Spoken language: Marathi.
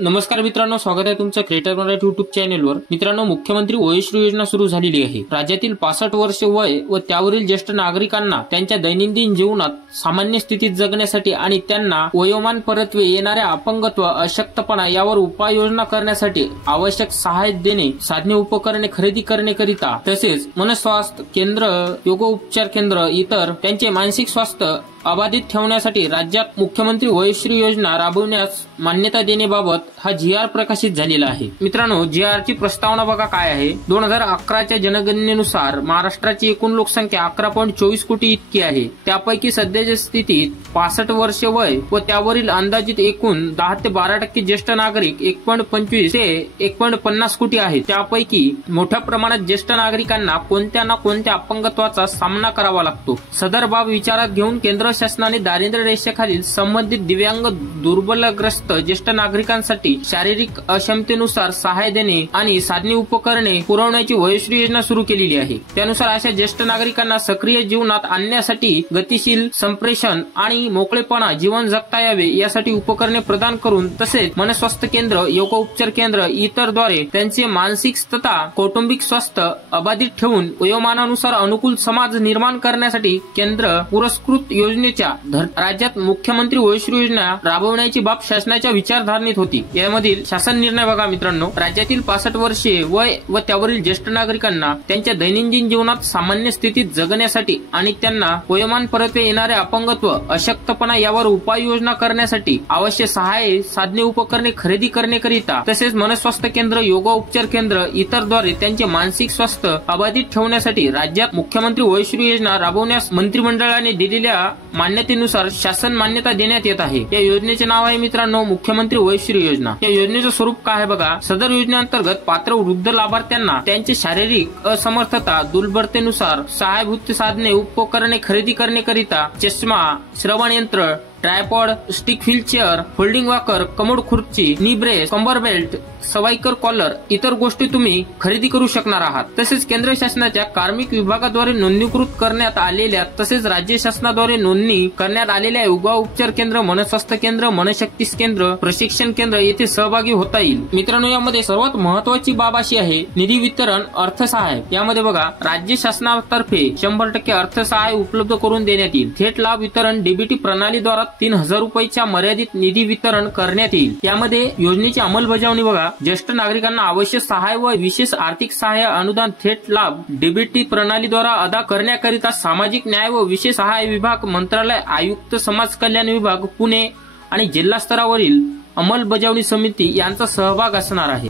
नमस्कार मित्रांनो, स्वागत आहे तुमचं क्रिएटर मराठी युट्यूब चॅनेलवर। मित्रांनो, मुख्यमंत्री वयश्री योजना सुरू झालेली आहे। राज्यातील 65 वर्ष वय व त्यावरील ज्येष्ठ नागरिकांना त्यांच्या दैनंदिन जीवनात सामान्य स्थितीत जगण्यासाठी आणि त्यांना वयोमान परत्वे येणाऱ्या अपंगत्व, अशक्तपणा यावर उपाययोजना करण्यासाठी आवश्यक सहाय्य देणे, साधने उपकरणे खरेदी करण्याकरिता तसेच मनस्वास्थ्य केंद्र, योगोपचार केंद्र, इतर त्यांचे मानसिक स्वास्थ्य अबाधित ठेवण्यासाठी राज्यात मुख्यमंत्री वयश्री योजना राबवण्यास मान्यता देण्याबाबत हा जी.आर. प्रकाशित झालेला आहे। मित्रांनो, जी.आर.ची प्रस्तावना बघा काय आहे। 2011च्या जनगणनेनुसार महाराष्ट्राची एकूण लोकसंख्या 11.24 कोटी इतकी आहे। त्यापैकी सध्याच्या स्थितीत 65 वर्ष वय व त्यावरील अंदाजित एकूण 10 ते 12% ज्येष्ठ नागरिक 1.25 ते 1.50 कोटी आहेत। त्यापैकी मोठ्या प्रमाणात ज्येष्ठ नागरिकांना कोणत्या ना कोणत्या अपंगत्वाचा सामना करावा लागतो। सदर बाब विचारात घेऊन केंद्र शासनाने दारिद्र्य रेषेखालील संबंधित दिव्यांग, दुर्बलग्रस्त ज्येष्ठ नागरिकांसाठी शारीरिक अक्षमतेनुसार सहाय्य देणे आणि साधने उपकरणे पुरवण्याची वयश्री योजना सुरू केलेली आहे। त्यानुसार अशा ज्येष्ठ नागरिकांना सक्रिय जीवनात आणण्यासाठी गतिशील संप्रेषण आणि मोकळेपणा जीवन जगता यावे यासाठी उपकरणे प्रदान करून तसेच मनस्वास्थ्य केंद्र, योगोपचार केंद्र इतरद्वारे त्यांचे मानसिक तथा कौटुंबिक स्वास्थ्य अबाधित ठेवून वयोमानानुसार अनुकूल समाज निर्माण करण्यासाठी केंद्र पुरस्कृत योजनेच्या राज्यात मुख्यमंत्री वयश्री योजना राबवण्याची बाब शासनाच्या विचारधारणेत होती। यामधील शासन निर्णय बघा मित्रांनो, राज्यातील 65 वर्षे वय व त्यावरील ज्येष्ठ नागरिकांना त्यांच्या दैनंदिन जीवनात सामान्य स्थितीत जगण्यासाठी आणि त्यांना वयोमान परत्वे येणाऱ्या अपंगत्व, अशक्तपणा यावर उपाययोजना करण्यासाठी आवश्यक सहाय्य, साधने उपकरणे खरेदी करण्याकरिता तसेच मनस्वास्थ्य केंद्र, योगोपचार केंद्र इतरद्वारे त्यांचे मानसिक स्वास्थ्य अबाधित ठेवण्यासाठी राज्यात मुख्यमंत्री वयश्री योजना राबवण्यास मंत्रिमंडळाने दिलेल्या मान्यतेनुसार शासन मान्यता देण्यात येत आहे। या योजनेचे नाव आहे मित्रांनो मुख्यमंत्री वयश्री योजना। या योजनेचं स्वरूप काय आहे बघा। सदर योजनेअंतर्गत पात्र वृद्ध लाभार्थ्यांना त्यांचे शारीरिक असमर्थता, दुर्बलतेनुसार सहाय्यभूत साधने उपकरणे खरेदी करण्याकरिता चष्मा, श्रवण यंत्र, tripod, stick wheelchair, folding walker, commode खुर्ची, नी ब्रेस, कंबर बेल्ट, सर्व्हायकल कॉलर इतर गोष्टी तुम्ही खरेदी करू शकणार आहात। तसेच केंद्र शासनाच्या कार्मिक विभागाद्वारे नोंदणीकृत करण्यात आलेल्या तसेच राज्य शासनाद्वारे नोंदणी करण्यात आलेल्या योगोपचार केंद्र, मनस्वास्थ्य केंद्र, मनशक्ती केंद्र, प्रशिक्षण केंद्र येथे सहभागी होता येईल। मित्रांनो, यामध्ये सर्वात महत्वाची बाब अशी आहे निधी वितरण, अर्थसहाय्य। यामध्ये बघा, राज्य शासनातर्फे 100% अर्थसहाय्य उपलब्ध करून देण्यात येईल। थेट लाभ वितरण डीबीटी प्रणालीद्वारे 3000 रुपयाच्या मर्यादित निधी वितरण करण्यात येईल। यामध्ये योजनेची अंमलबजावणी बघा, ज्येष्ठ नागरिकांना आवश्यक सहाय्य व विशेष आर्थिक सहाय्य अनुदान थेट लाभ डीबीटी प्रणालीद्वारे अदा करण्याकरिता सामाजिक न्याय व विशेष सहाय्य विभाग, मंत्रालय, आयुक्त, समाज कल्याण विभाग, पुणे आणि जिल्हा स्तरावरील अंमलबजावणी समिती यांचा सहभाग असणार आहे।